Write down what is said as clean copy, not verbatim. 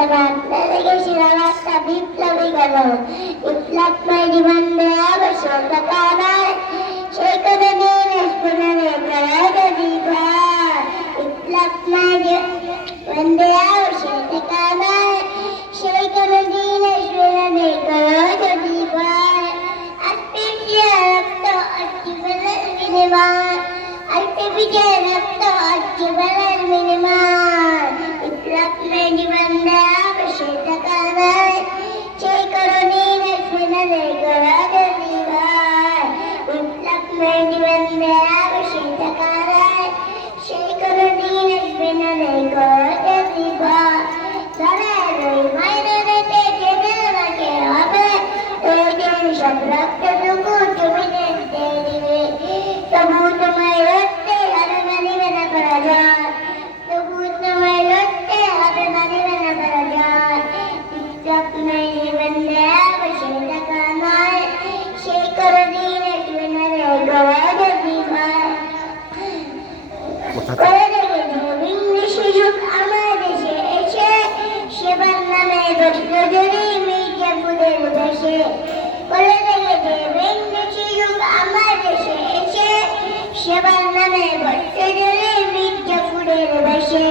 ছিলাম একটা বিপ্লবী গেল বিপ্লবময় জীবন দেয়া বছর কাটায় সেই করে দিন স্ফুটনে করা যদি বিপ্লবময় জীবন দেয়া বছর কাটায় সেই করে দিন স্ফুটনে করা যদি আজকে রক্ত আজকে বেলার বিনিময় আজকে বিজয় রক্ত আজকে বেলার বিনিময় বিপ্লবময় জীবন দেয়া বছর কাটায় সেই করে দিন স্ফুটনে করা যদি বিপ্লবময় জীবন দেয়া বছর কাটায় সেই করে দিন স্ফুটনে করা যদি ধরে রই মাইনে রেখে যেতে রাখে হবে প্রয়োজন সব রক্তটুকু তুমি দেখতে দিবে তবু তোমায় লড়তে হবে মানিবে না করা যায় তবু তোমায় লড়তে হবে মানিবে না করা যায় বিপ্লবময় জীবন দেয়া বসে টাকা নয় সেই করে দিন স্ফুটনে করা যদি করে দেখেছে ইংলিশি যুগ আমার দেশে এসে সেবার নামে বসল যদি মির্জাপুরের দেশে করে দেখেছে ইংলিশি যুগ আমার দেশে এসে সেবার নামে বসল যদি মির্জাপুরের দেশে